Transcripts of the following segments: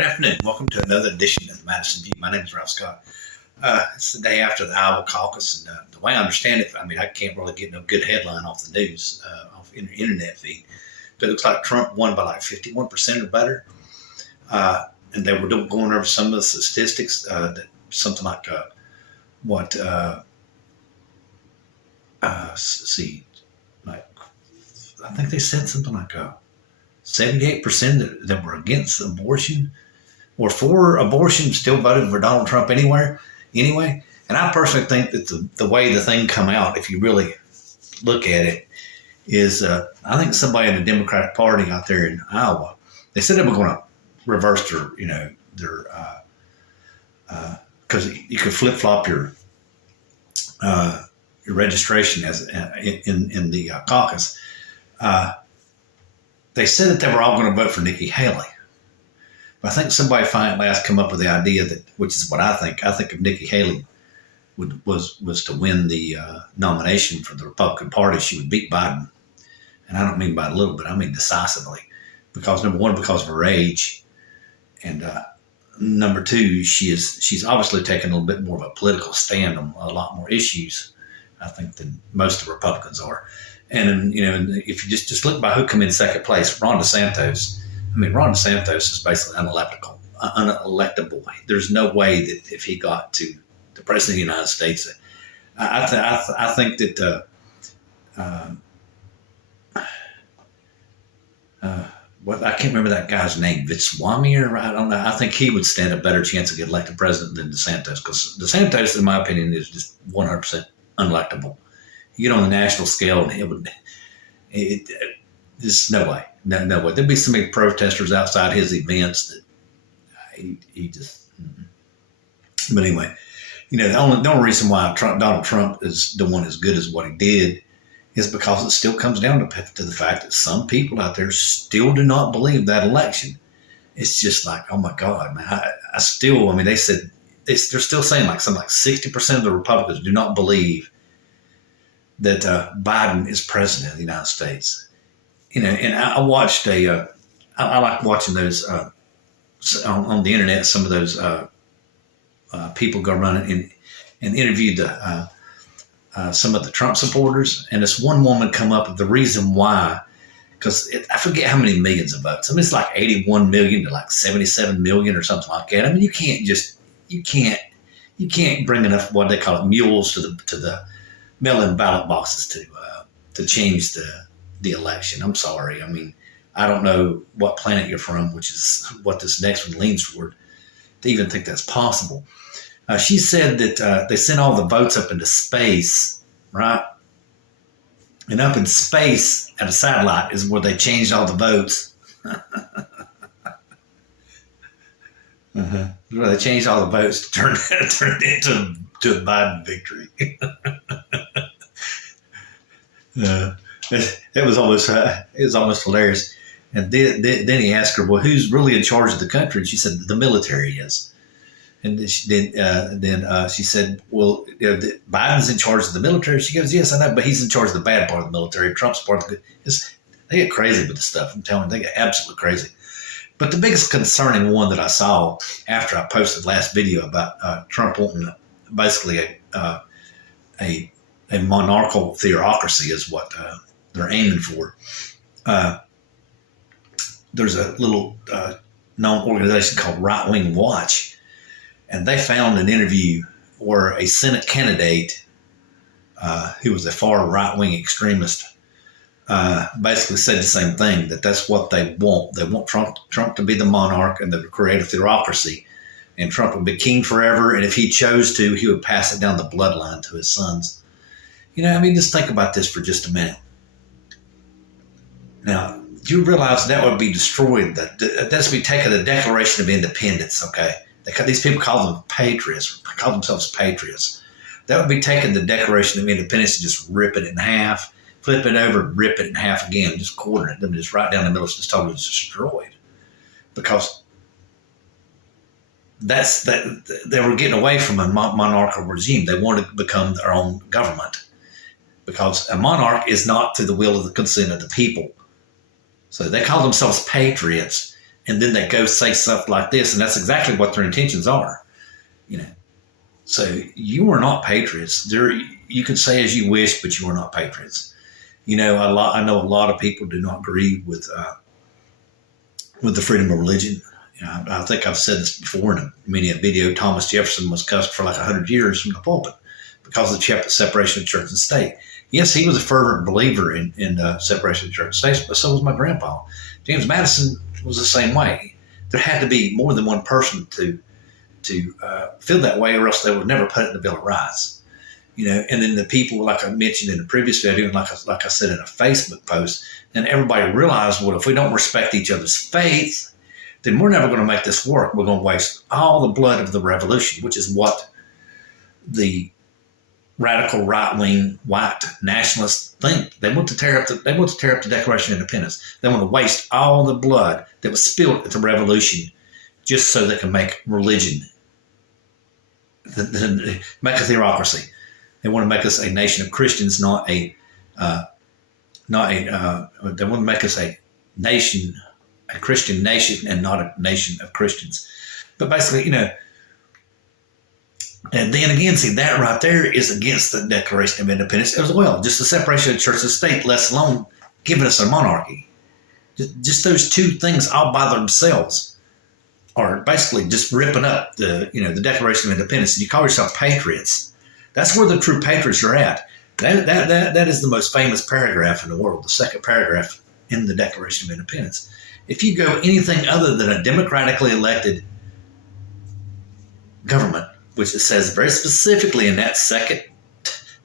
Good afternoon. Welcome to another edition of the Madison View. My name is Ralph Scott. It's the day after the Iowa caucus, and the way I understand it, I can't really get no good headline off the news, off the internet feed. But it looks like Trump won by like 51% or better. And they were going over some of the statistics that something like like I think they said something like 78% that were against abortion or for abortion still voted for Donald Trump anyway. And I personally think that the way the thing come out, if you really look at it, is I think somebody in the Democratic Party out there in Iowa, they said they were going to reverse their because you could flip flop your registration as in the caucus. They said that they were all going to vote for Nikki Haley. But I think somebody finally last come up with the idea that, which is what I think. I think if Nikki Haley was to win the nomination for the Republican Party, she would beat Biden. And I don't mean by a little bit, I mean decisively. Because number one, because of her age. And number two, she's obviously taken a little bit more of a political stand on a lot more issues, I think, than most of the Republicans are. And if you just look by who come in second place, Ron DeSantis. Ron DeSantis is basically unelectable. There's no way that if he got to the president of the United States, I think that I can't remember that guy's name, Vitswamy, or I don't know. I think he would stand a better chance of getting elected president than DeSantis, because DeSantis, in my opinion, is just 100% unelectable. You get on the national scale, and there's no way. No way. There'd be so many protesters outside his events that he just. But anyway, the only reason why Donald Trump is doing as good as what he did is because it still comes down to the fact that some people out there still do not believe that election. It's just like, oh my God, man! They said they're still saying like 60% of the Republicans do not believe that Biden is president of the United States. And I watched I like watching those on the internet. Some of those people go running and interviewed some of the Trump supporters. And this one woman come up with the reason why, because I forget how many millions of votes. It's like 81 million to like 77 million or something like that. You can't bring enough what they call it mules to the mail-in ballot boxes to change the election. I'm sorry. I don't know what planet you're from, which is what this next one leans toward, to even think that's possible. She said that they sent all the votes up into space, right? And up in space at a satellite is where they changed all the votes. Where they changed all the votes to turn it into a Biden victory. It was almost hilarious. And then he asked her, well, who's really in charge of the country? And she said, the military is. And then she said, well, Biden's in charge of the military. She goes, yes, I know, but he's in charge of the bad part of the military. Trump's part of the good. They get crazy with this stuff. I'm telling you, they get absolutely crazy. But the biggest concerning one that I saw after I posted the last video about Trump wanting basically a monarchical theocracy is what they're aiming for. There's a little known organization called Right Wing Watch, and they found an interview where a Senate candidate who was a far right-wing extremist basically said the same thing, that's what they want. They want Trump to be the monarch and to create a theocracy, and Trump would be king forever, and if he chose to, he would pass it down the bloodline to his sons. Just think about this for just a minute. Now, do you realize that would be destroyed? That's be taking the Declaration of Independence, okay? These people call them patriots, call themselves patriots. That would be taking the Declaration of Independence and just rip it in half, flip it over, rip it in half again, just quarter it, just right down the middle, just totally destroyed. Because they were getting away from a monarchical regime. They wanted to become their own government, because a monarch is not to the will of the consent of the people. So they call themselves patriots, and then they go say stuff like this, and that's exactly what their intentions are. You know, so you are not patriots. You can say as you wish, but you are not patriots. You know, I know a lot of people do not agree with the freedom of religion. You know, I think I've said this before in many a video. Thomas Jefferson was cussed for like 100 years from the pulpit because of the separation of church and state. Yes, he was a fervent believer in separation of church and state, but so was my grandpa. James Madison was the same way. There had to be more than one person to feel that way, or else they would never put it in the Bill of Rights. You know, and then the people, like I mentioned in the previous video, and like I said in a Facebook post, and everybody realized, well, if we don't respect each other's faith, then we're never going to make this work. We're going to waste all the blood of the revolution, which is what the radical right-wing white nationalists think. They want to tear up the Declaration of Independence. They want to waste all the blood that was spilled at the revolution just so they can make religion, make a theocracy. They want to make us a nation of Christians, they want to make us a nation, a Christian nation, and not a nation of Christians. But basically, you know, and then again, see, that right there is against the Declaration of Independence as well. Just the separation of church and state, let alone giving us a monarchy. Just those two things all by themselves are basically just ripping up the Declaration of Independence. And you call yourself patriots. That's where the true patriots are at. That is the most famous paragraph in the world, the second paragraph in the Declaration of Independence. If you go anything other than a democratically elected government, which it says very specifically in that second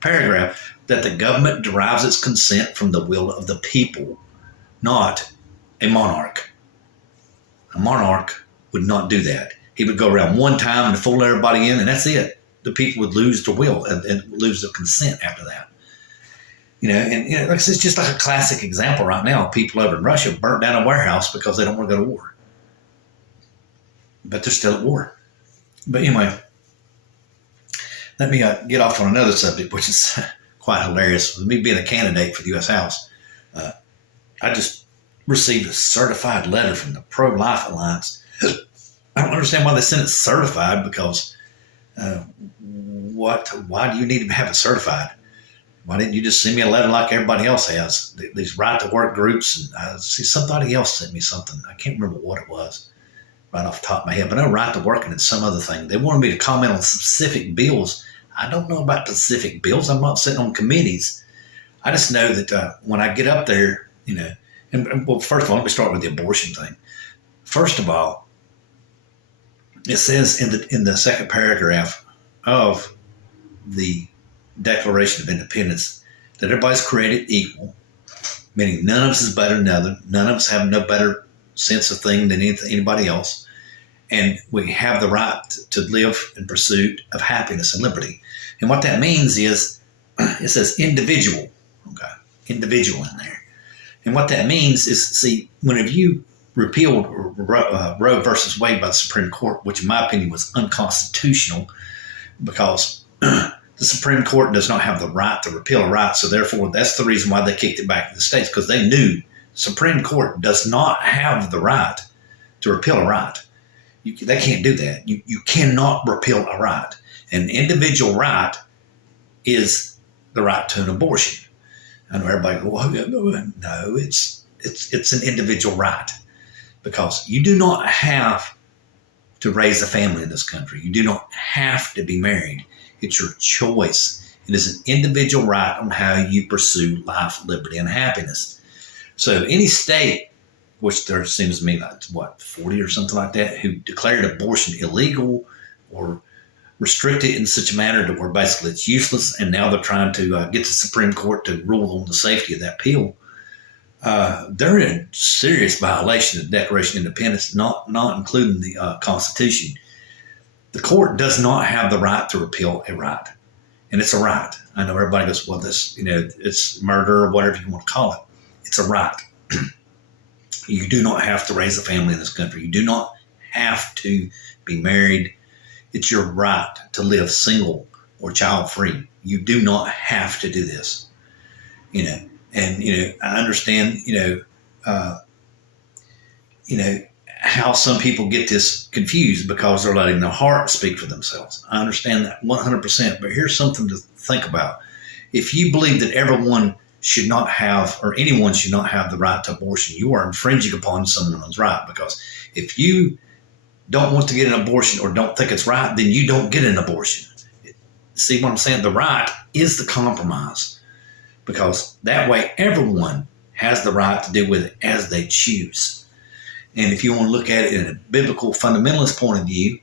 paragraph that the government derives its consent from the will of the people, not a monarch. A monarch would not do that. He would go around one time to fool everybody in, and that's it. The people would lose their will and lose their consent after that. You know, and you know, it's just like a classic example right now. People over in Russia burnt down a warehouse because they don't want to go to war. But they're still at war. But anyway, let me get off on another subject, which is quite hilarious. With me being a candidate for the U.S. House, I just received a certified letter from the Pro-Life Alliance. I don't understand why they sent it certified, because why do you need to have it certified? Why didn't you just send me a letter like everybody else has? These right-to-work groups, and somebody else sent me something. I can't remember what it was right off the top of my head, but I know right-to-work and some other thing. They wanted me to comment on specific bills. I don't know about specific bills. I'm not sitting on committees. I just know that when I get up there, you know, and well, first of all, let me start with the abortion thing. First of all, it says in the second paragraph of the Declaration of Independence that everybody's created equal, meaning none of us is better than another. None of us have no better sense of thing than anybody else. And we have the right to live in pursuit of happiness and liberty. And what that means is, it says individual, okay, individual in there. And what that means is, see, whenever you repealed Roe versus Wade by the Supreme Court, which in my opinion was unconstitutional, because the Supreme Court does not have the right to repeal a right. So therefore, that's the reason why they kicked it back to the states, because they knew the Supreme Court does not have the right to repeal a right. They can't do that. You cannot repeal a right. An individual right is the right to an abortion. I know everybody goes, well, no, it's an individual right, because you do not have to raise a family in this country. You do not have to be married. It's your choice. It is an individual right on how you pursue life, liberty, and happiness. So any state, which there seems to me like, 40 or something like that, who declared abortion illegal or restrict it in such a manner to where basically it's useless, and now they're trying to get the Supreme Court to rule on the safety of that pill, they're in serious violation of the Declaration of Independence, not including the Constitution. The court does not have the right to repeal a right, and it's a right. I know everybody goes, well, this, it's murder or whatever you want to call it. It's a right. You do not have to raise a family in this country. You do not have to be married. It's your right to live single or child-free. You do not have to do this, And, I understand, how some people get this confused because they're letting their heart speak for themselves. I understand that 100%, but here's something to think about. If you believe that everyone should not have, or anyone should not have the right to abortion, you are infringing upon someone's right. Because if you don't want to get an abortion or don't think it's right, then you don't get an abortion. See what I'm saying? The right is the compromise, because that way everyone has the right to do with it as they choose. And if you want to look at it in a biblical fundamentalist point of view,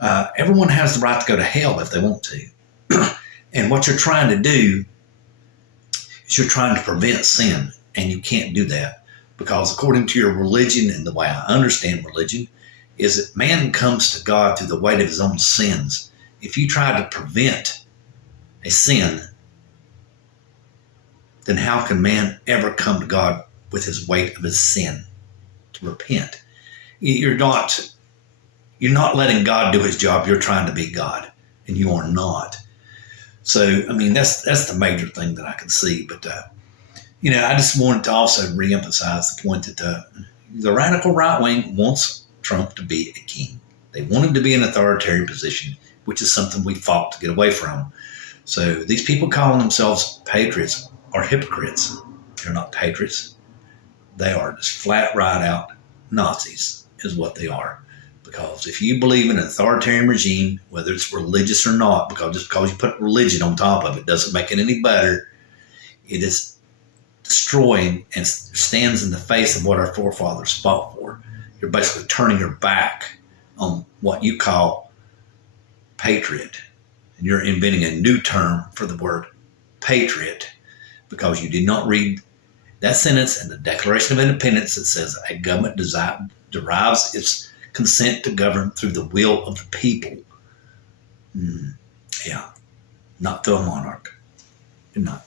everyone has the right to go to hell if they want to. And what you're trying to do is you're trying to prevent sin, and you can't do that, because according to your religion and the way I understand religion is that man comes to God through the weight of his own sins. If you try to prevent a sin, then how can man ever come to God with his weight of his sin to repent? You're not letting God do his job. You're trying to be God, and you are not. So, I mean, that's the major thing that I can see. But, I just wanted to also reemphasize the point that the radical right wing wants Trump to be a king. They want him to be an authoritarian position, which is something we fought to get away from. So these people calling themselves patriots are hypocrites. They're not patriots. They are just flat right out Nazis is what they are. Because if you believe in an authoritarian regime, whether it's religious or not, because just because you put religion on top of it doesn't make it any better. It is destroying and stands in the face of what our forefathers fought for. You're basically turning your back on what you call patriot. And you're inventing a new term for the word patriot, because you did not read that sentence in the Declaration of Independence that says a government derives its consent to govern through the will of the people. Yeah, not through a monarch. Good night.